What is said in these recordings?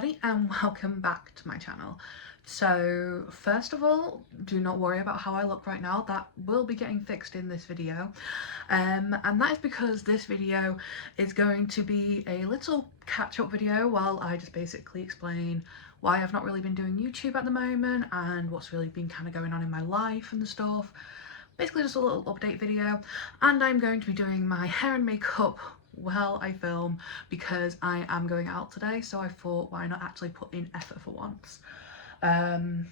everybody and welcome back to my channel. So first of all, do not worry about how I look right now. That will be getting fixed in this video, and that is because this video is going to be a little catch-up video while I just basically explain why I've not really been doing YouTube at the moment and what's really been kind of going on in my life and stuff. Basically just a little update video, and I'm going to be doing my hair and makeup while I film because I am going out today, so I thought why not actually put in effort for once. Now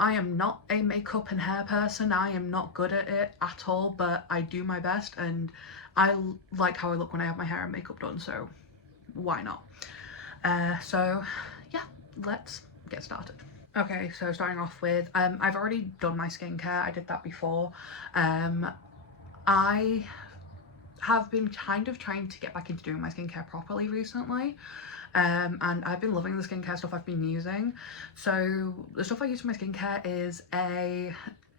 I am not a makeup and hair person, I am not good at it at all, but I do my best and I like how I look when I have my hair and makeup done, so why not? So yeah, let's get started. Okay, so starting off with, I've already done my skincare, I did that before. I have been kind of trying to get back into doing my skincare properly recently, and I've been loving the skincare stuff I've been using. So the stuff I use for my skincare is a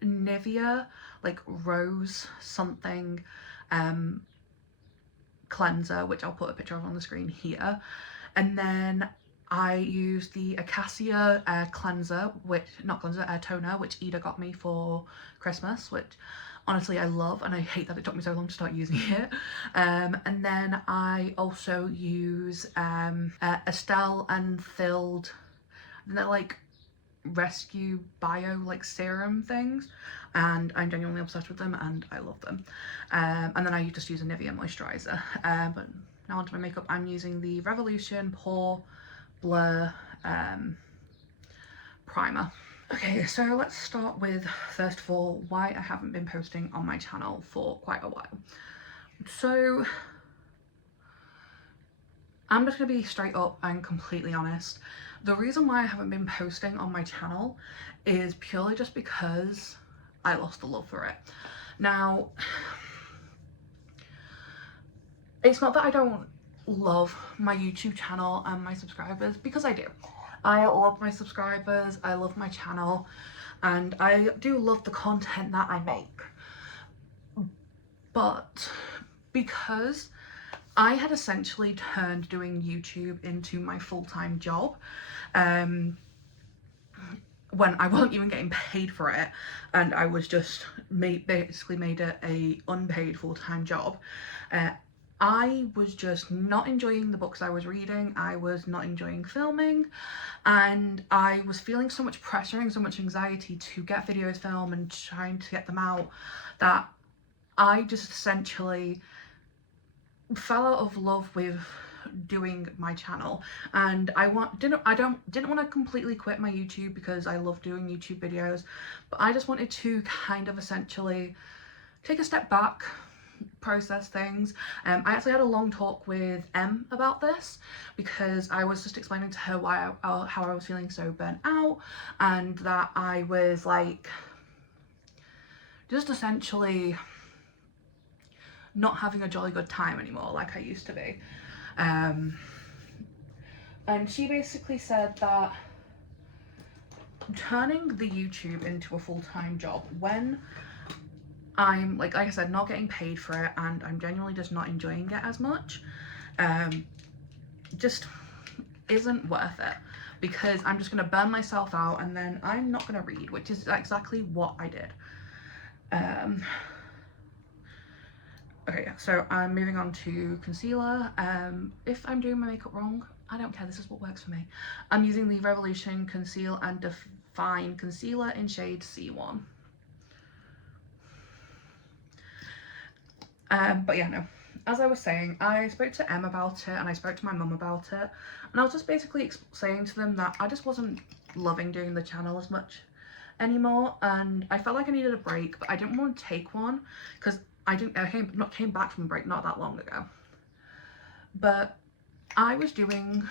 Nivea like rose something cleanser, which I'll put a picture of on the screen here, and then I use the Acacia cleanser, toner, which Ida got me for Christmas, which honestly I love, and I hate that it took me so long to start using it. And then I also use Estelle and Filled, and they're like rescue bio like serum things, and I'm genuinely obsessed with them and I love them. And then I just use a Nivea moisturizer. But now onto my makeup, I'm using the Revolution Pore Blur primer. Okay, so let's start with, first of all, why I haven't been posting on my channel for quite a while. So I'm just gonna be straight up and completely honest. The reason why I haven't been posting on my channel is purely just because I lost the love for it. Now, it's not that I don't love my YouTube channel and my subscribers, because I do. I love my subscribers, I love my channel, and I do love the content that I make. But because I had essentially turned doing YouTube into my full-time job, when I wasn't even getting paid for it, and I was just basically made it a unpaid full-time job, I was just not enjoying the books I was reading, I was not enjoying filming, and I was feeling so much pressure and so much anxiety to get videos filmed and trying to get them out that I just essentially fell out of love with doing my channel. And I didn't want to completely quit my YouTube because I love doing YouTube videos, but I just wanted to kind of essentially take a step back, process things. I actually had a long talk with Em about this because I was just explaining to her how I was feeling so burnt out, and that I was like just essentially not having a jolly good time anymore like I used to be. And she basically said that turning the YouTube into a full-time job when I'm like I said, not getting paid for it and I'm genuinely just not enjoying it as much, just isn't worth it, because I'm just gonna burn myself out and then I'm not gonna read, which is exactly what I did. Okay, so I'm moving on to concealer. If I'm doing my makeup wrong, I don't care, this is what works for me. I'm using the Revolution Conceal and Define Concealer in shade C1. But yeah, no. As I was saying, I spoke to Em about it and I spoke to my mum about it, and I was just basically saying to them that I just wasn't loving doing the channel as much anymore, and I felt like I needed a break, but I didn't want to take one because I came back from a break not that long ago. But I was doing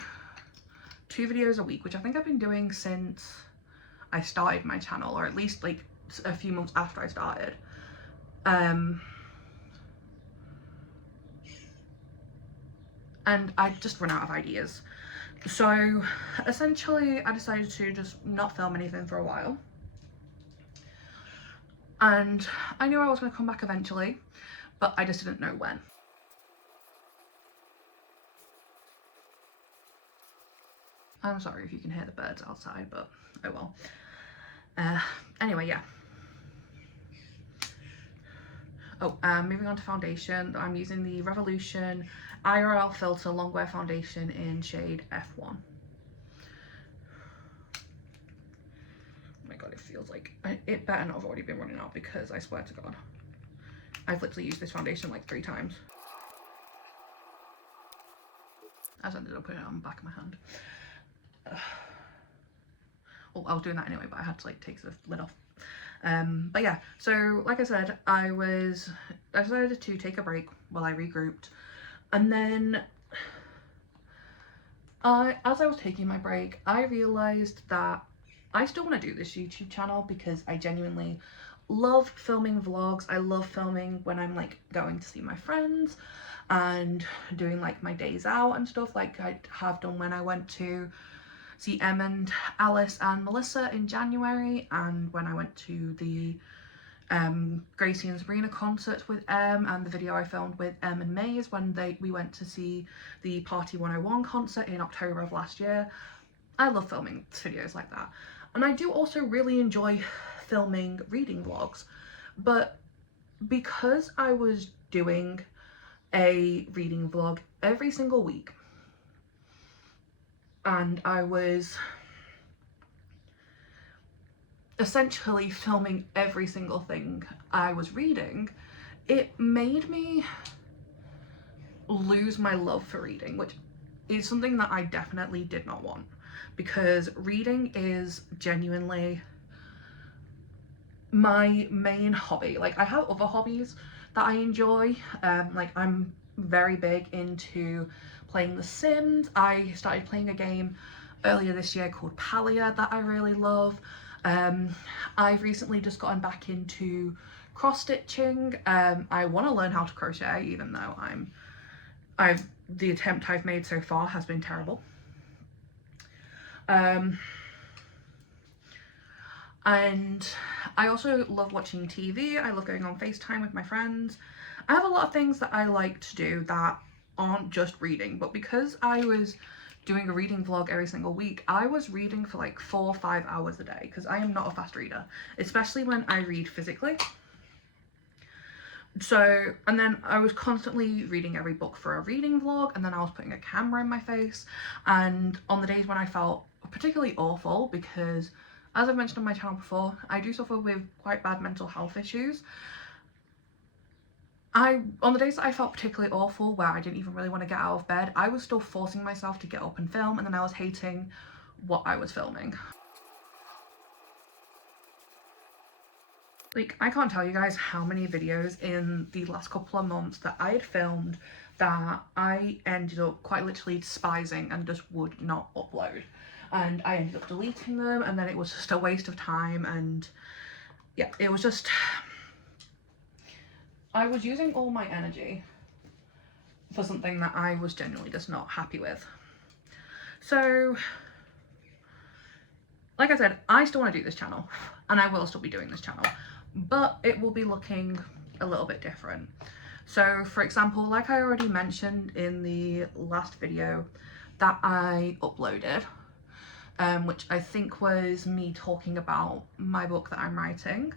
2 videos a week, which I think I've been doing since I started my channel, or at least like a few months after I started. And I just run out of ideas. So essentially I decided to just not film anything for a while. And I knew I was going to come back eventually, but I just didn't know when. I'm sorry if you can hear the birds outside, but oh well. Anyway, yeah. Oh, moving on to foundation, I'm using the Revolution IRL Filter Longwear Foundation in shade F1. Oh my god, it feels like it better not have already been running out, because I swear to god, I've literally used this foundation like 3 times. I just ended up putting it on the back of my hand. Well, I was doing that anyway, but I had to like take the lid off. But yeah, so like I said, I decided to take a break while I regrouped, and then as I was taking my break, I realised that I still want to do this YouTube channel because I genuinely love filming vlogs. I love filming when I'm like going to see my friends and doing like my days out and stuff, like I have done when I went to see Em and Alice and Melissa in January, and when I went to the Gracie and Sabrina concert with Em, and the video I filmed with Em and Maze when we went to see the Party 101 concert in October of last year. I love filming videos like that. And I do also really enjoy filming reading vlogs, but because I was doing a reading vlog every single week, and I was essentially filming every single thing I was reading, it made me lose my love for reading, which is something that I definitely did not want, because reading is genuinely my main hobby. Like, I have other hobbies that I enjoy, like I'm very big into playing The Sims. I started playing a game earlier this year called Palia that I really love. I've recently just gotten back into cross stitching. I want to learn how to crochet, even though the attempt I've made so far has been terrible. And I also love watching TV. I love going on FaceTime with my friends. I have a lot of things that I like to do that aren't just reading, but because I was doing a reading vlog every single week, I was reading for like 4 or 5 hours a day, because I am not a fast reader, especially when I read physically. So, and then I was constantly reading every book for a reading vlog, and then I was putting a camera in my face, and on the days when I felt particularly awful, because as I've mentioned on my channel before, I do suffer with quite bad mental health issues. On the days that I felt particularly awful, where I didn't even really want to get out of bed, I was still forcing myself to get up and film, and then I was hating what I was filming. Like, I can't tell you guys how many videos in the last couple of months that I had filmed that I ended up quite literally despising and just would not upload. And I ended up deleting them, and then it was just a waste of time, and yeah, it was just, I was using all my energy for something that I was genuinely just not happy with. So, like I said, I still want to do this channel, and I will still be doing this channel, but it will be looking a little bit different. So, for example, like I already mentioned in the last video that I uploaded, which I think was me talking about my book that I'm writing,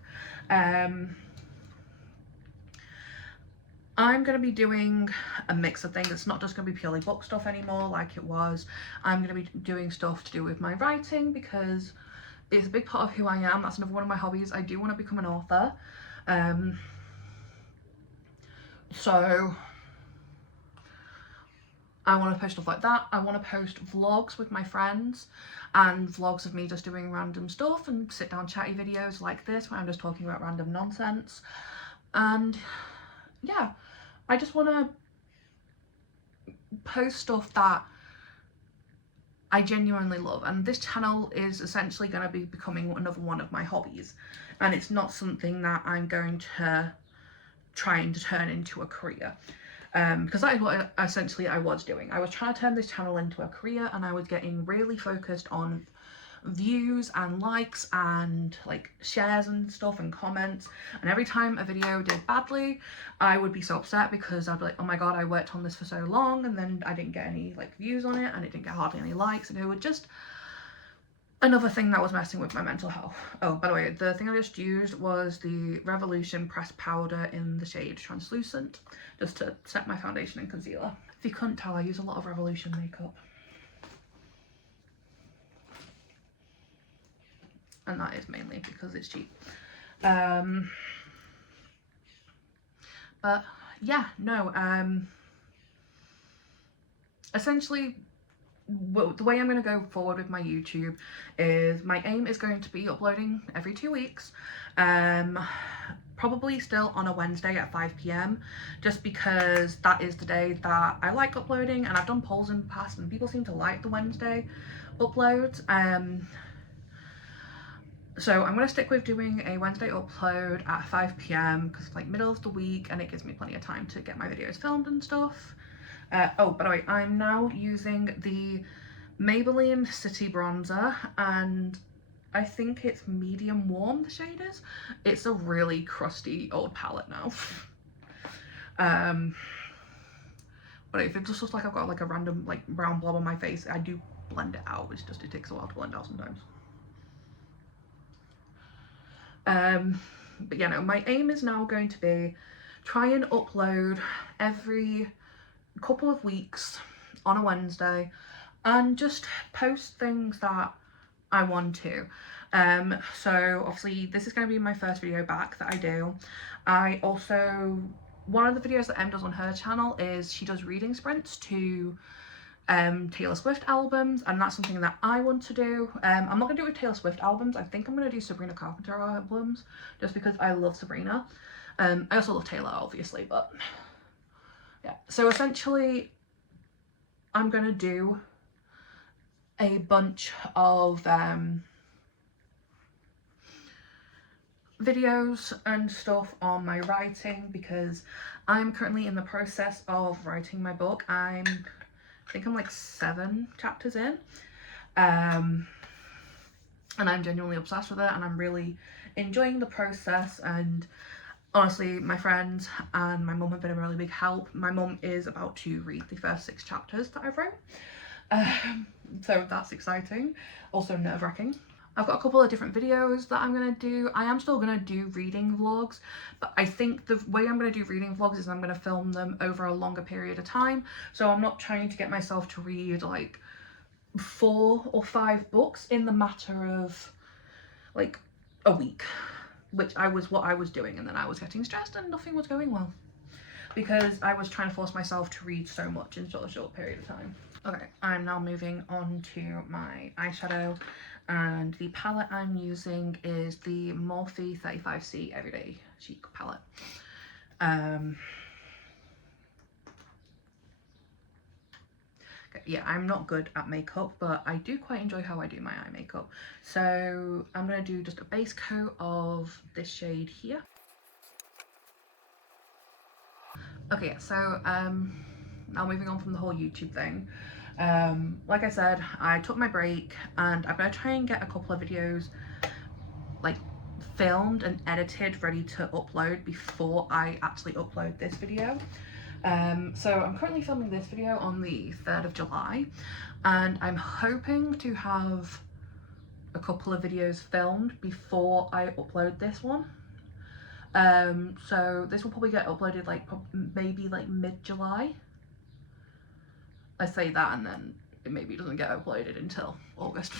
I'm going to be doing a mix of things. It's not just going to be purely book stuff anymore like it was. I'm going to be doing stuff to do with my writing, because it's a big part of who I am. That's another one of my hobbies. I do want to become an author. So I want to post stuff like that. I want to post vlogs with my friends, and vlogs of me just doing random stuff, and sit down chatty videos like this where I'm just talking about random nonsense. And yeah, I just want to post stuff that I genuinely love, and this channel is essentially going to be becoming another one of my hobbies, and it's not something that I'm going to try and turn into a career, because that is what essentially I was doing. I was trying to turn this channel into a career, and I was getting really focused on views and likes and like shares and stuff and comments. And every time a video did badly, I would be so upset because I'd be like, oh my god, I worked on this for so long and then I didn't get any like views on it and it didn't get hardly any likes, and it would just another thing that was messing with my mental health. Oh, by the way, the thing I just used was the Revolution pressed powder in the shade Translucent, just to set my foundation and concealer. If you couldn't tell, I use a lot of Revolution makeup. And that is mainly because it's cheap. But yeah, no, essentially the way I'm going to go forward with my YouTube is my aim is going to be uploading every 2 weeks, probably still on a Wednesday at 5 p.m, just because that is the day that I like uploading, and I've done polls in the past and people seem to like the Wednesday uploads. So I'm going to stick with doing a Wednesday upload at 5 p.m because it's like middle of the week and it gives me plenty of time to get my videos filmed and stuff. Oh, by the way, I'm now using the Maybelline City Bronzer, and I think it's medium warm, the shade is. It's a really crusty old palette now. But if it just looks like I've got like a random like brown blob on my face, I do blend it out. It's just, it takes a while to blend out sometimes. But yeah, no, my aim is now going to be try and upload every couple of weeks on a Wednesday and just post things that I want to. So obviously this is going to be my first video back that I do. I also, one of the videos that Em does on her channel is she does reading sprints to Taylor Swift albums, and that's something that I want to do. I'm not going to do it with Taylor Swift albums. I think I'm going to do Sabrina Carpenter albums just because I love Sabrina. I also love Taylor obviously, but yeah. So essentially I'm going to do a bunch of videos and stuff on my writing because I'm currently in the process of writing my book. I think I'm like 7 chapters in, and I'm genuinely obsessed with it and I'm really enjoying the process. And honestly, my friends and my mum have been a really big help. My mum is about to read the first 6 chapters that I've wrote, so that's exciting, also nerve-wracking. I've got a couple of different videos that I'm going to do. I am still going to do reading vlogs, but I think the way I'm going to do reading vlogs is I'm going to film them over a longer period of time. So I'm not trying to get myself to read like 4 or 5 books in the matter of like a week, which was what I was doing, and then I was getting stressed and nothing was going well because I was trying to force myself to read so much in such a short period of time. Okay, I'm now moving on to my eyeshadow, and the palette I'm using is the Morphe 35C Everyday Chic palette. Yeah, I'm not good at makeup, but I do quite enjoy how I do my eye makeup. So I'm going to do just a base coat of this shade here. Okay, so now moving on from the whole YouTube thing. Like I said, I took my break and I'm going to try and get a couple of videos like filmed and edited ready to upload before I actually upload this video. So I'm currently filming this video on the 3rd of July and I'm hoping to have a couple of videos filmed before I upload this one. So this will probably get uploaded like maybe like mid-July. I say that and then it maybe doesn't get uploaded until August.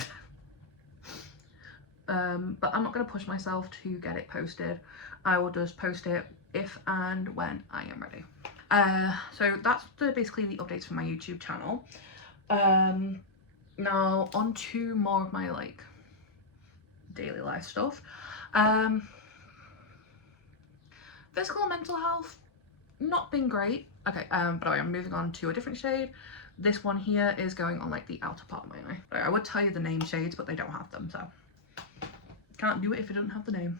But I'm not going to push myself to get it posted. I will just post it if and when I am ready. So that's basically the updates for my YouTube channel. Now on to more of my like daily life stuff. Physical and mental health, not been great. Okay, but I'm moving on to a different shade. This one here is going on like the outer part of my eye. I would tell you the name shades, but they don't have them, so can't do it if it doesn't have the name.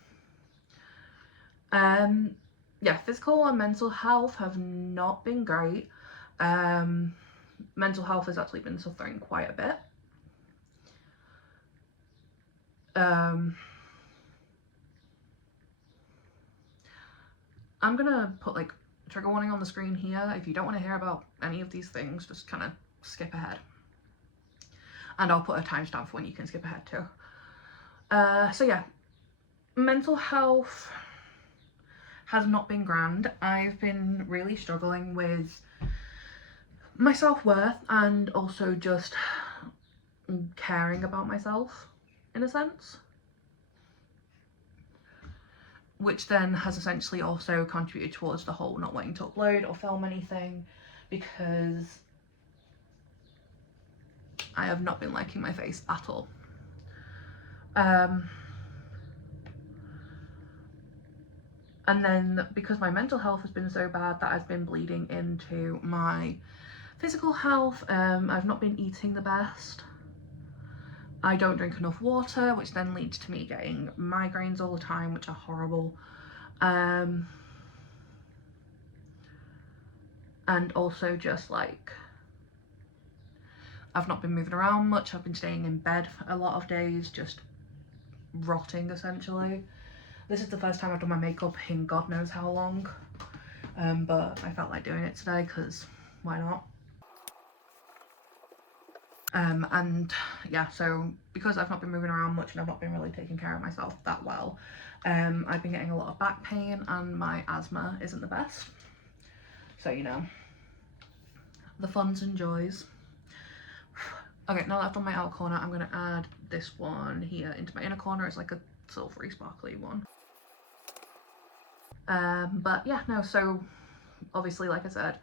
Yeah, physical and mental health have not been great. Mental health has actually been suffering quite a bit. I'm gonna put like trigger warning on the screen here. If you don't want to hear about any of these things, just kind of skip ahead. And I'll put a timestamp for when you can skip ahead too. So yeah, mental health has not been grand. I've been really struggling with my self-worth and also just caring about myself in a sense, which then has essentially also contributed towards the whole not wanting to upload or film anything, because I have not been liking my face at all. And then because my mental health has been so bad, that has been bleeding into my physical health. I've not been eating the best. I don't drink enough water, which then leads to me getting migraines all the time, which are horrible. And also just like, I've not been moving around much. I've been staying in bed for a lot of days, just rotting essentially. This is the first time I've done my makeup in God knows how long, but I felt like doing it today because why not? And yeah, so because I've not been moving around much and I've not been really taking care of myself that well, I've been getting a lot of back pain and my asthma isn't the best. So, you know, the funs and joys. Okay, now that I've done my outer corner, I'm going to add this one here into my inner corner. It's like a silvery sparkly one. But yeah, no, so obviously, like I said,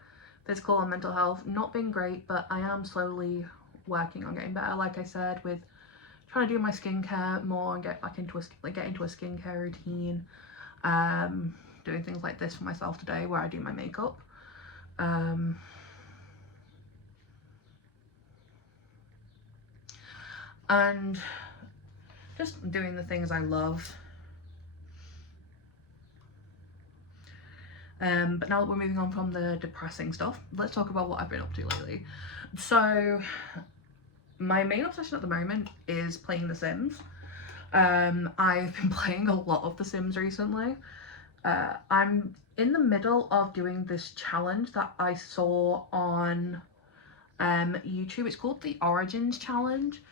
physical and mental health not been great, but I am slowly working on getting better, like I said, with trying to do my skincare more and get back into a skincare routine, doing things like this for myself today where I do my makeup, and just doing the things I love. But now that we're moving on from the depressing stuff, let's talk about what I've been up to lately. So my main obsession at the moment is playing The Sims. I've been playing a lot of The Sims recently. I'm in the middle of doing this challenge that I saw on YouTube. It's called the Origins Challenge.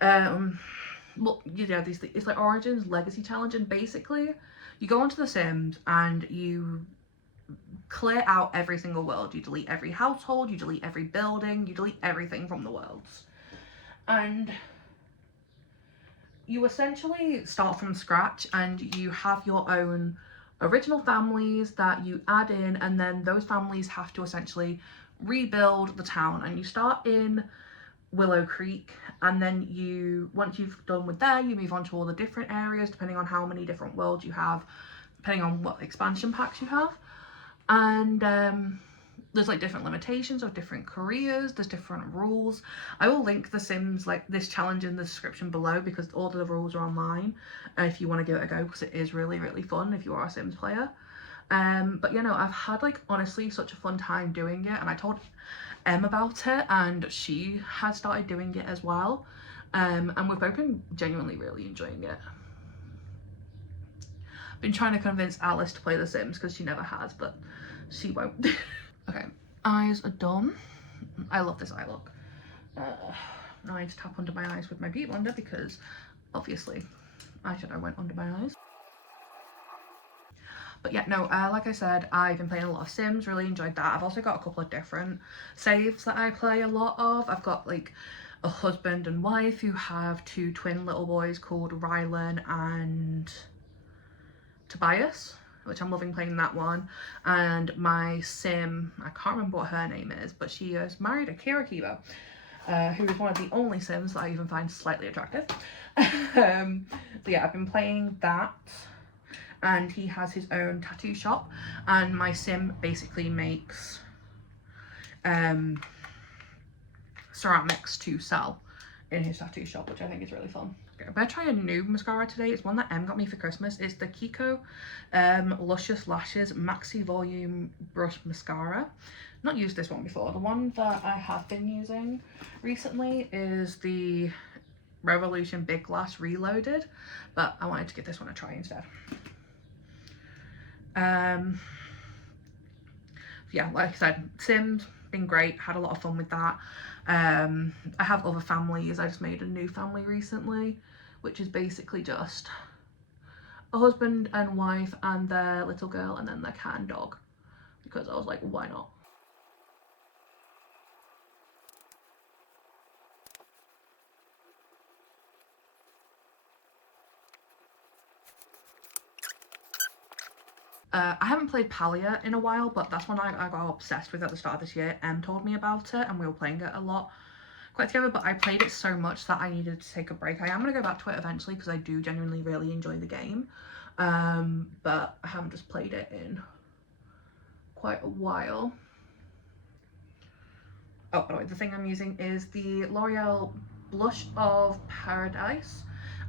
Well, yeah, it's like Origins Legacy Challenge, and basically you go onto The Sims and you clear out every single world. You delete every household, you delete every building, you delete everything from the worlds. And you essentially start from scratch and you have your own original families that you add in, and then those families have to essentially rebuild the town. And you start in Willow Creek, and then once you've done with there, you move on to all the different areas depending on how many different worlds you have, depending on what expansion packs you have. And there's like different limitations of different careers, there's different rules. I will link The Sims, like this challenge, in the description below because all the rules are online if you want to give it a go, because it is really, really fun if you are a Sims player. But you know, I've had like honestly such a fun time doing it, and I told Em about it and she has started doing it as well, and we've both been genuinely really enjoying it. Been trying to convince Alice to play The Sims because she never has, but she won't. Okay, eyes are done. I love this eye look. Now I just tap under my eyes with my beauty blender because obviously eyeshadow went under my eyes. But yeah, no, like I said, I've been playing a lot of Sims, really enjoyed that. I've also got a couple of different saves that I play a lot of. I've got like a husband and wife who have two twin little boys called Rylan and Tobias, which I'm loving playing that one. And my Sim, I can't remember what her name is, but she is married to Kira Kiba, who is one of the only Sims that I even find slightly attractive. So yeah, I've been playing that. And he has his own tattoo shop, and my Sim basically makes ceramics to sell in his tattoo shop, which I think is really fun. Okay, I'm gonna try a new mascara today. It's one that Em got me for Christmas. It's the Kiko Luscious Lashes Maxi Volume Brush Mascara. Not used this one before. The one that I have been using recently is the Revolution Big Glass Reloaded, but I wanted to give this one a try instead. Yeah, like I said, Sims, been great, had a lot of fun with that. I have other families. I just made a new family recently, which is basically just a husband and wife and their little girl and then their cat and dog, because I was like, why not? I haven't played Palia in a while, but that's one I got obsessed with at the start of this year. Em told me about it and we were playing it a lot quite together, but I played it so much that I needed to take a break. I am going to go back to it eventually because I do genuinely really enjoy the game, but I haven't just played it in quite a while. Oh, by the way, the thing I'm using is the L'Oreal Blush of Paradise,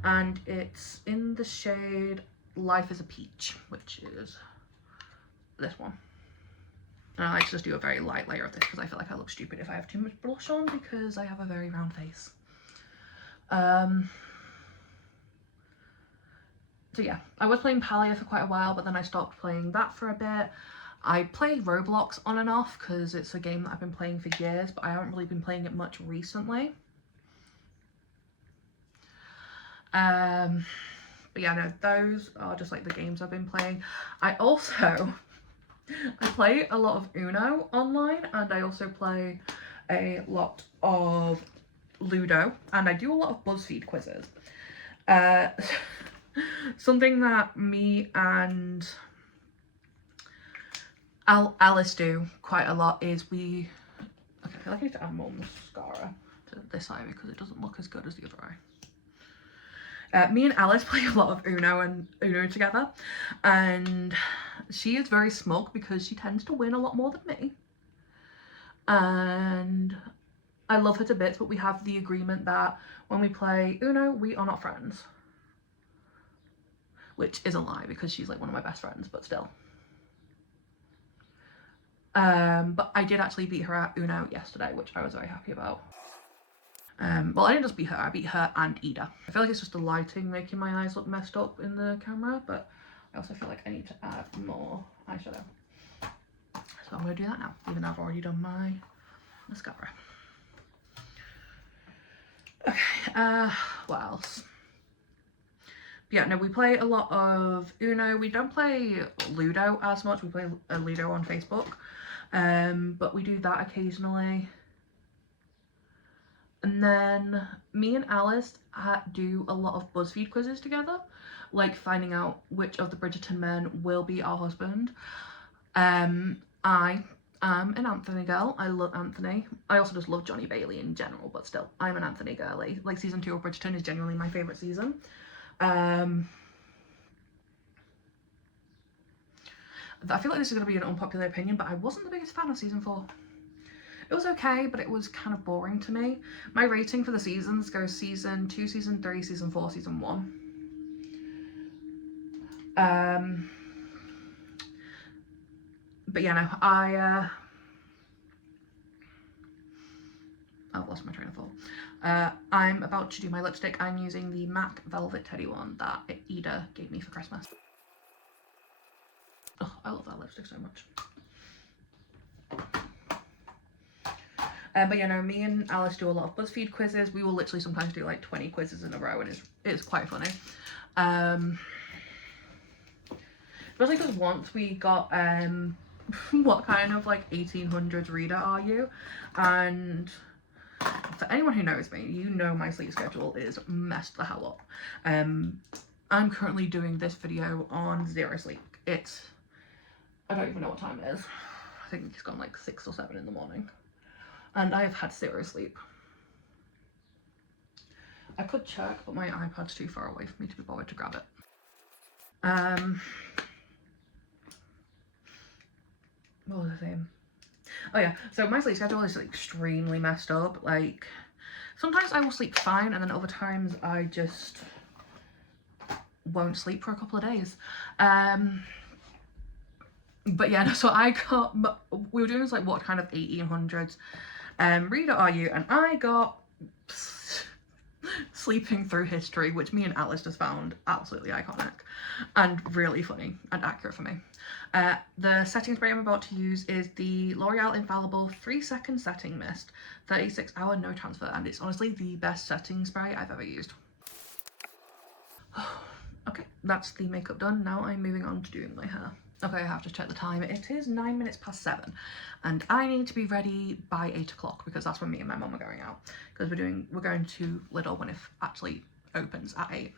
and it's in the shade Life is a Peach, which is this one. And I like to just do a very light layer of this because I feel like I look stupid if I have too much blush on because I have a very round face. So yeah, I was playing Palia for quite a while, but then I stopped playing that for a bit. I play Roblox on and off because it's a game that I've been playing for years, but I haven't really been playing it much recently. But yeah, no, those are just like the games I've been playing. I play a lot of Uno online, and I also play a lot of Ludo, and I do a lot of BuzzFeed quizzes. Something that me and Alice do quite a lot is okay, I feel like I need to add more mascara to this eye because it doesn't look as good as the other eye. Me and Alice play a lot of Uno together, and she is very smug because she tends to win a lot more than me. And I love her to bits, but we have the agreement that when we play Uno, we are not friends. Which is a lie because she's like one of my best friends, but still. But I did actually beat her at Uno yesterday, which I was very happy about. Well, I didn't just beat her, I beat her and Ida. I feel like it's just the lighting making my eyes look messed up in the camera, but I also feel like I need to add more eyeshadow. So I'm going to do that now, even though I've already done my mascara. Okay, what else? Yeah, no, we play a lot of Uno. We don't play Ludo as much. We play Ludo on Facebook, but we do that occasionally. And then me and Alice do a lot of BuzzFeed quizzes together, like finding out which of the Bridgerton men will be our husband. I am an Anthony girl. I love Anthony. I also just love Johnny Bailey in general, but still, I'm an Anthony girly. Like, season 2 of Bridgerton is genuinely my favourite season. I feel like this is going to be an unpopular opinion, but I wasn't the biggest fan of season 4. It was okay, but it was kind of boring to me. My rating for the seasons goes season 2, season 3, season 4, season 1. But yeah, no, I've lost my train of thought. I'm about to do my lipstick. I'm using the MAC Velvet Teddy one that Ida gave me for Christmas. Oh, I love that lipstick so much. But yeah, no, me and Alice do a lot of BuzzFeed quizzes. We will literally sometimes do like 20 quizzes in a row, and it's quite funny. Especially because once we got what kind of like 1800s reader are you? And for anyone who knows me, you know my sleep schedule is messed the hell up. I'm currently doing this video on zero sleep. I don't even know what time it is. I think it's gone like 6 or 7 in the morning. And I have had zero sleep. I could check, but my iPad's too far away for me to be bothered to grab it. What was I saying? Oh yeah, so my sleep schedule is extremely messed up. Like, sometimes I will sleep fine, and then other times I just won't sleep for a couple of days. But yeah, so we were doing this like, what kind of 1800s reader are you? And I got sleeping through history, which me and Alice just found absolutely iconic and really funny and accurate for me. The setting spray I'm about to use is the L'Oreal Infallible 3-second setting mist, 36-hour no transfer, and it's honestly the best setting spray I've ever used. Okay, that's the makeup done. Now I'm moving on to doing my hair. Okay, I have to check the time. It is 9 minutes past 7 and I need to be ready by 8 o'clock because that's when me and my mum are going out, because we're going to Lidl when it actually opens at 8.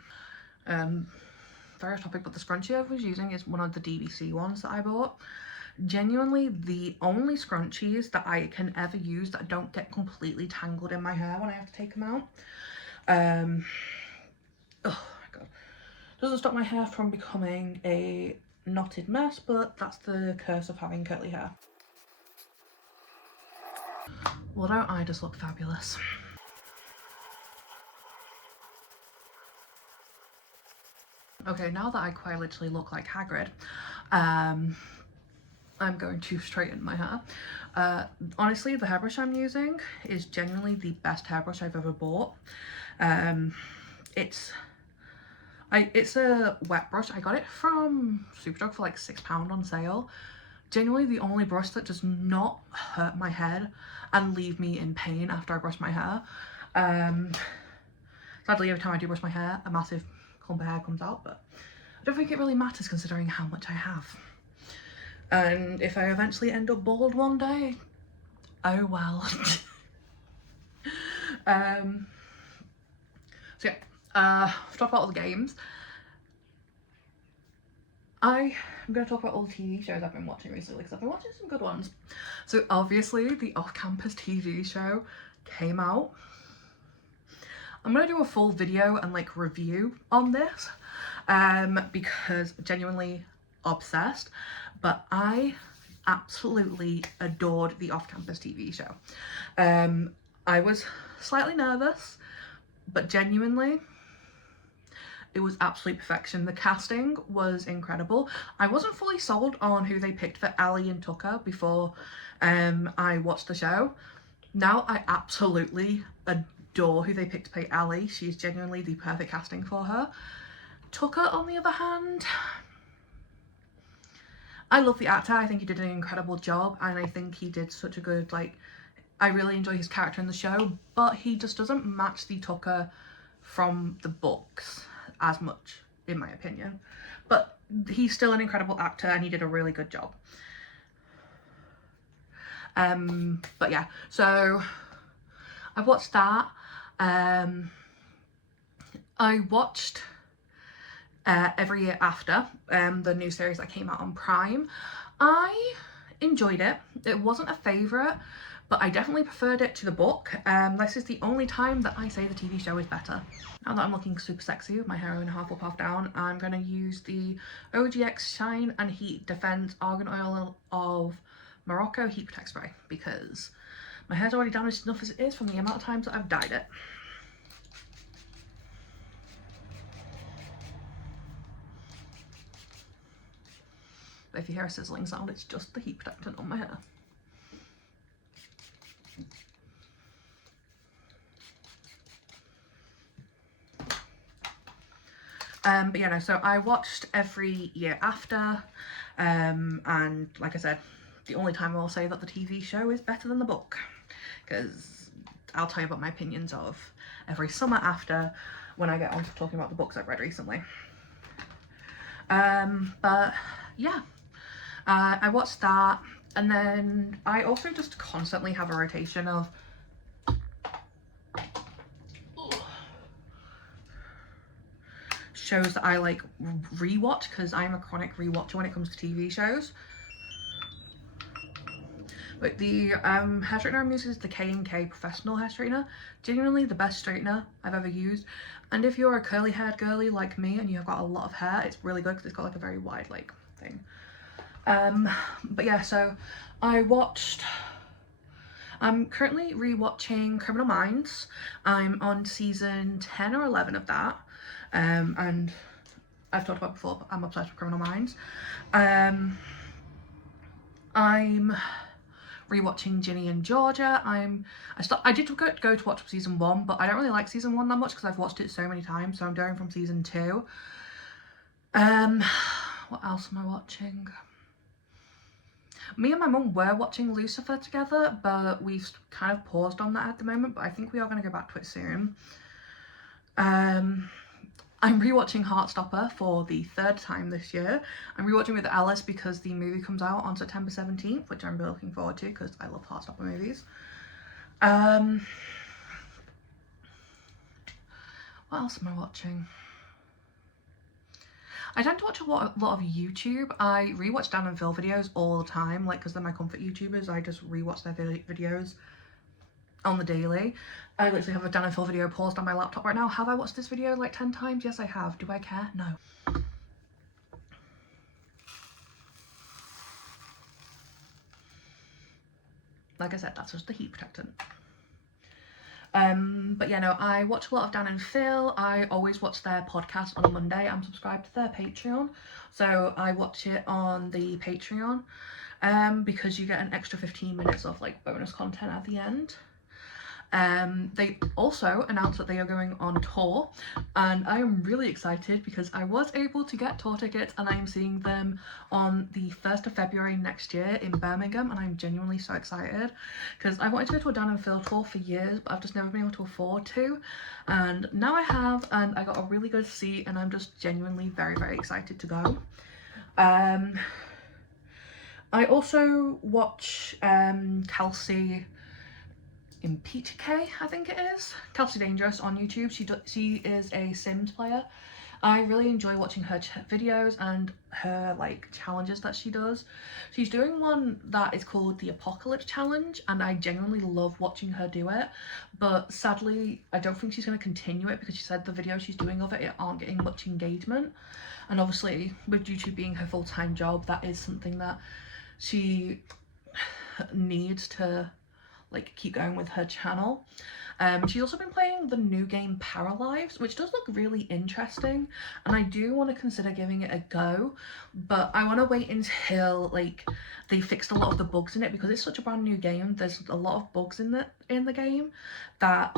Very off topic, but the scrunchie I was using is one of the DVC ones that I bought. Genuinely the only scrunchies that I can ever use that don't get completely tangled in my hair when I have to take them out. Oh my god. Doesn't stop my hair from becoming a knotted mess, but that's the curse of having curly hair. Well, don't I just look fabulous? Okay, now that I quite literally look like Hagrid, I'm going to straighten my hair. Honestly, the hairbrush I'm using is genuinely the best hairbrush I've ever bought. It's a wet brush. I got it from Superdrug for like £6 on sale. Genuinely the only brush that does not hurt my head and leave me in pain after I brush my hair. Sadly, every time I do brush my hair, a massive clump of hair comes out, but I don't think it really matters considering how much I have. And if I eventually end up bald one day, oh well. So yeah, to talk about all the games, I'm going to talk about all the TV shows I've been watching recently because I've been watching some good ones. So obviously the off-campus TV show came out. I'm going to do a full video and like review on this because I'm genuinely obsessed, but I absolutely adored the off-campus TV show. I was slightly nervous, but genuinely it was absolute perfection. The casting was incredible. I wasn't fully sold on who they picked for Ellie and Tucker before I watched the show. Now I absolutely adore who they picked to play Ellie. She's genuinely the perfect casting for her. Tucker, on the other hand, I love the actor. I think he did an incredible job and I think he did such a good, I really enjoy his character in the show, but he just doesn't match the Tucker from the books as much, in my opinion. But he's still an incredible actor and he did a really good job. But yeah, so I watched that. I watched Every Year After, the new series that came out on Prime. I enjoyed it. It wasn't a favourite, but I definitely preferred it to the book. This is the only time that I say the TV show is better. Now that I'm looking super sexy with my hair only half up, half down, I'm going to use the OGX Shine and Heat Defense Argan Oil of Morocco Heat Protect Spray because my hair's already damaged enough as it is from the amount of times that I've dyed it. But if you hear a sizzling sound, it's just the heat protectant on my hair. But yeah, no, so I watched Every Year After, and like I said, the only time I'll say that the TV show is better than the book, because I'll tell you about my opinions of Every Summer After when I get on to talking about the books I've read recently. But yeah, I watched that, and then I also just constantly have a rotation of shows that I like rewatch because I'm a chronic rewatcher when it comes to TV shows. But the hair straightener I'm using is the K&K Professional Hair Straightener. Genuinely the best straightener I've ever used. And if you're a curly haired girly like me and you've got a lot of hair, it's really good because it's got like a very wide like thing. But yeah, so I'm currently rewatching Criminal Minds. I'm on season 10 or 11 of that. And I've talked about before, but I'm obsessed with Criminal Minds. I'm rewatching Ginny and Georgia. I did go to watch season 1, but I don't really like season 1 that much because I've watched it so many times, so I'm going from season 2. What else am I watching? Me and my mum were watching Lucifer together, but we've kind of paused on that at the moment, but I think we are going to go back to it soon. I'm rewatching Heartstopper for the 3rd time this year. I'm rewatching with Alice because the movie comes out on September 17th, which I'm really looking forward to because I love Heartstopper movies. What else am I watching? I tend to watch a lot of YouTube. I rewatch Dan and Phil videos all the time, like, because they're my comfort YouTubers. I just rewatch their videos on the daily. I literally have a Dan and Phil video paused on my laptop right now. Have I watched this video like 10 times? Yes, I have. Do I care? No. Like I said, that's just the heat protectant. But yeah, no, I watch a lot of Dan and Phil. I always watch their podcast on a Monday. I'm subscribed to their Patreon, so I watch it on the Patreon because you get an extra 15 minutes of like bonus content at the end. They also announced that they are going on tour, and I am really excited because I was able to get tour tickets, and I am seeing them on the 1st of February next year in Birmingham, and I'm genuinely so excited because I wanted to go to a Dan and Phil tour for years, but I've just never been able to afford to, and now I have, and I got a really good seat, and I'm just genuinely very, very excited to go. I also watch Kelsey in PTK, I think it is, Kelsey Dangerous on YouTube. She is a Sims player. I really enjoy watching her videos and her like challenges that she does. She's doing one that is called the Apocalypse Challenge, and I genuinely love watching her do it, but sadly I don't think she's going to continue it because she said the videos she's doing of it aren't getting much engagement, and obviously with YouTube being her full-time job, that is something that she needs to like keep going with her channel. She's also been playing the new game Paralives, which does look really interesting, and I do want to consider giving it a go, but I want to wait until like they fixed a lot of the bugs in it because it's such a brand new game. There's a lot of bugs in the game that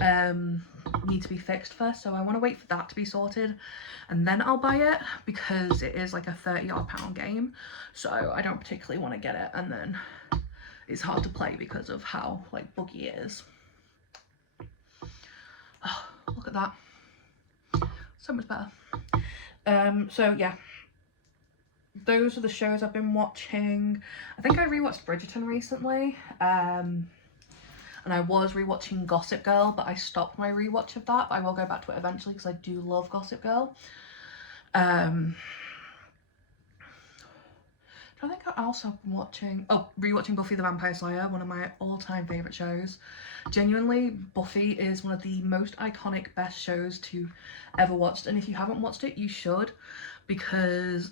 need to be fixed first, so I want to wait for that to be sorted and then I'll buy it because it is like a £30-odd game, so I don't particularly want to get it and then it's hard to play because of how like buggy it is. Oh, look at that, so much better. So yeah, those are the shows I've been watching. I think I rewatched Bridgerton recently, and I was rewatching Gossip Girl, but I stopped my rewatch of that. But I will go back to it eventually because I do love Gossip Girl. I think I also have been watching, rewatching Buffy the Vampire Slayer, one of my all-time favourite shows. Genuinely, Buffy is one of the most iconic, best shows to ever watched, and if you haven't watched it, you should, because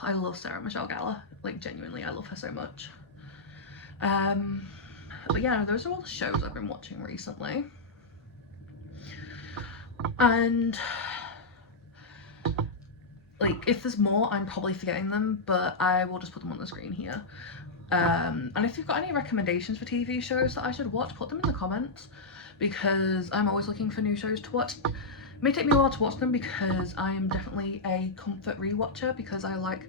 I love Sarah Michelle Gellar. Like, genuinely, I love her so much. But yeah, those are all the shows I've been watching recently. And like, if there's more, I'm probably forgetting them, but I will just put them on the screen here. And if you've got any recommendations for TV shows that I should watch, put them in the comments, because I'm always looking for new shows to watch. It may take me a while to watch them because I am definitely a comfort rewatcher, because I like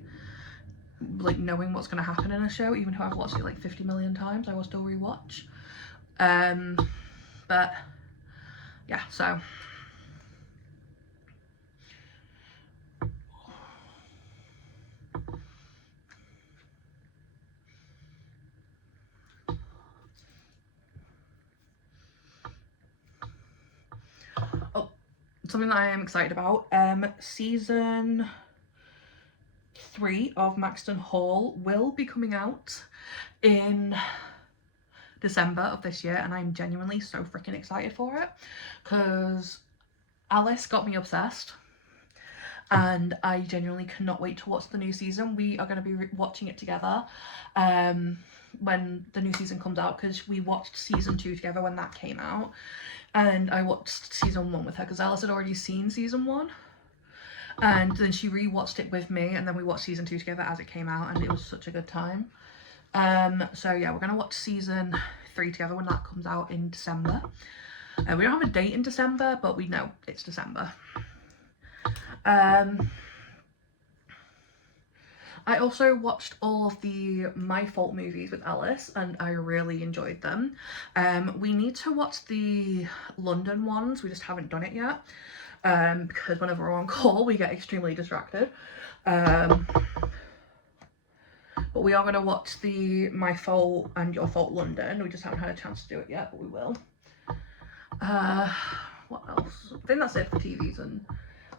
knowing what's going to happen in a show. Even though I've watched it like 50 million times, I will still rewatch. But yeah, so something that I am excited about, season 3 of Maxton Hall will be coming out in December of this year, and I'm genuinely so freaking excited for it because Alice got me obsessed and I genuinely cannot wait to watch the new season. We are going to be watching it together when the new season comes out, because we watched season 2 together when that came out, and I watched season 1 with her because Alice had already seen season 1, and then she rewatched it with me, and then we watched season 2 together as it came out, and it was such a good time. So yeah, we're gonna watch season 3 together when that comes out in December. We don't have a date in December, but we know it's December. I also watched all of the My Fault movies with Alice and I really enjoyed them. We need to watch the London ones, we just haven't done it yet, because whenever we're on call we get extremely distracted. But we are going to watch the My Fault and Your Fault London. We just haven't had a chance to do it yet, but we will. What else? I think that's it for TVs and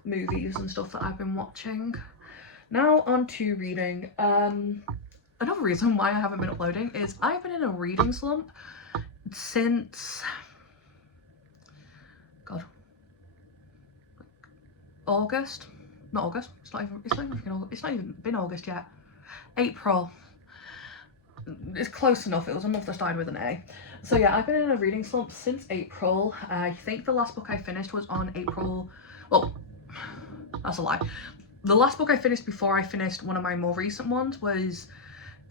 movies and stuff that I've been watching. Now on to reading. Another reason why I haven't been uploading is I've been in a reading slump since August. Not August. It's not even been August yet. April. It's close enough. It was a month that started with an A. So yeah, I've been in a reading slump since April. I think the last book I finished was on April. Well, that's a lie. The last book I finished before I finished one of my more recent ones was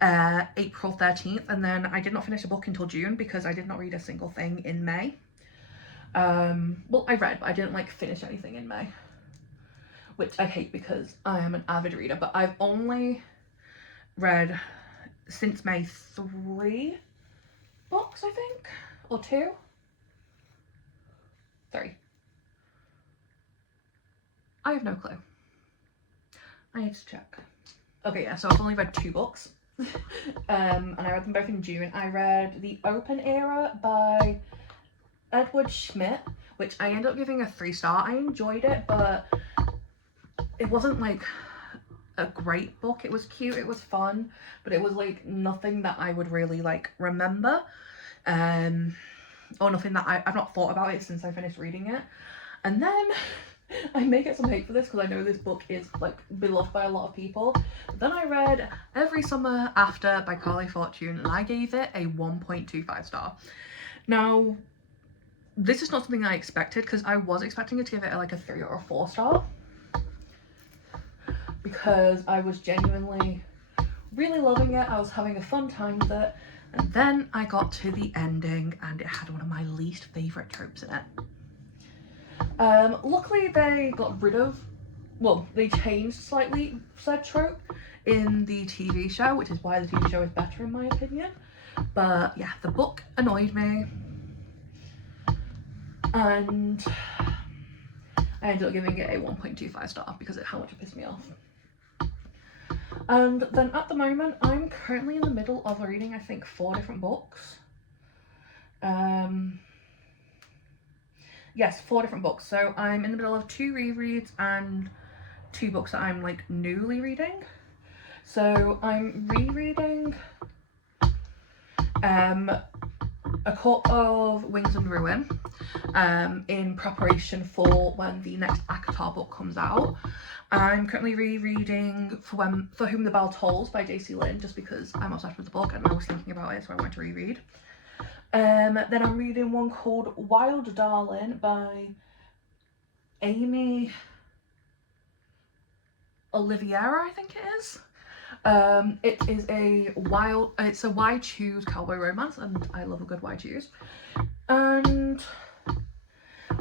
April 13th, and then I did not finish a book until June because I did not read a single thing in May. Well, I read, but I didn't finish anything in May, which I hate because I am an avid reader. But I've only read since May 3 books, I think, or 2, 3. I have no clue. I need to check. Okay, yeah, so I've only read 2 books. And I read them both in June. I read The Open Era by Edward Schmidt, which I ended up giving a 3-star. I enjoyed it, but it wasn't a great book. It was cute, it was fun, but it was nothing that I would really remember, or nothing that I've not thought about it since I finished reading it. And then I may get some hate for this because I know this book is beloved by a lot of people. But then I read Every Summer After by Carly Fortune and I gave it a 1.25 star. Now, this is not something I expected because I was expecting it to give it a 3 or a 4 star, because I was genuinely really loving it. I was having a fun time with it. And then I got to the ending and it had one of my least favourite tropes in it. Luckily they got rid of, well, they changed slightly said trope in the TV show, which is why the TV show is better in my opinion. But yeah, the book annoyed me and I ended up giving it a 1.25 star because of how much it pissed me off. And then at the moment, I'm currently in the middle of reading, I think, 4 different books. Yes, 4 different books. So I'm in the middle of 2 rereads and 2 books that I'm newly reading. So I'm rereading A Court of Wings and Ruin in preparation for when the next ACOTAR book comes out. I'm currently rereading For Whom the Bell Tolls by J.C. Lynn, just because I'm obsessed with the book and I was thinking about it, so I wanted to reread. Then I'm reading one called Wild Darling by Amy Oliveira, I think it is. It is it's a why choose cowboy romance, and I love a good why choose. And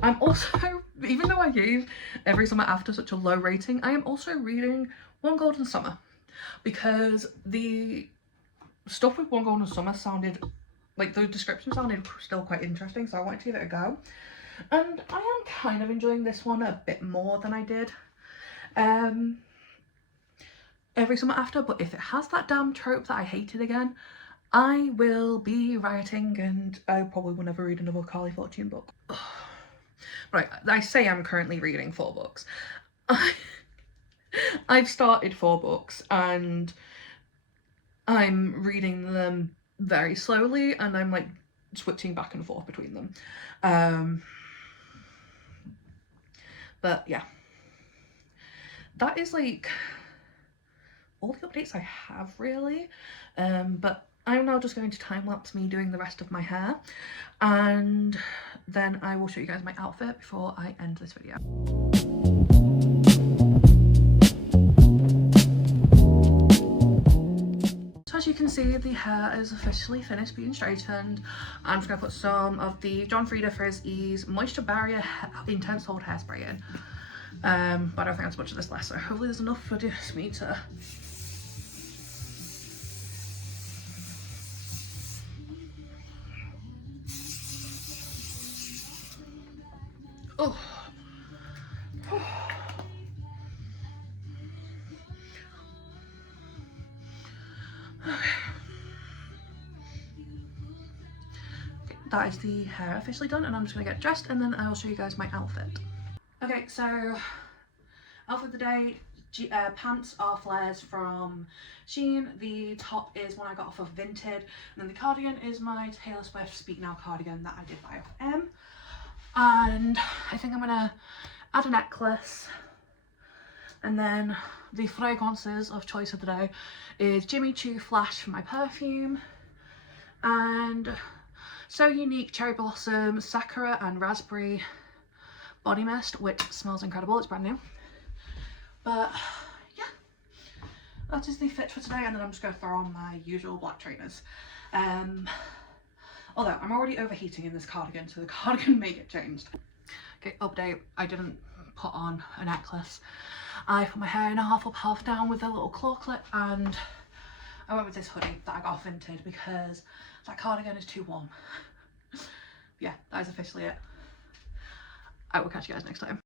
I'm also, even though I gave Every Summer After such a low rating, I am also reading One Golden Summer because the stuff with One Golden Summer sounded, the description sounded still quite interesting, so I wanted to give it a go. And I am kind of enjoying this one a bit more than I did Every Summer After, but if it has that damn trope that I hated again, I will be rioting and I probably will never read another Carly Fortune book. Right, I say I'm currently reading 4 books. I've started 4 books and I'm reading them very slowly and I'm switching back and forth between them. But yeah, that is all the updates I have really. But I'm now just going to time-lapse me doing the rest of my hair and then I will show you guys my outfit before I end this video. So as you can see, the hair is officially finished being straightened. I'm just going to put some of the John Frieda Frizz Ease Moisture Barrier Intense Hold Hairspray in. But I don't think that's much of this left, so hopefully there's enough for me to... Oh. That is the hair officially done, and I'm just gonna get dressed and then I'll show you guys my outfit. Okay, so outfit of the day, pants are flares from Shein, the top is one I got off of Vinted, and then the cardigan is my Taylor Swift Speak Now cardigan that I did buy off M. And I think I'm gonna add a necklace, and then the fragrances of choice of the day is Jimmy Choo Flash for my perfume, and So Unique Cherry Blossom Sakura and Raspberry body mist, which smells incredible. It's brand new. But yeah, that is the fit for today, and then I'm just going to throw on my usual black trainers. Although I'm already overheating in this cardigan, so the cardigan may get changed. Okay, update, I didn't put on a necklace. I put my hair in a half up, half down with a little claw clip, and I went with this hoodie that I got off Vinted because that cardigan is too warm. Yeah, that is officially it. I will catch you guys next time.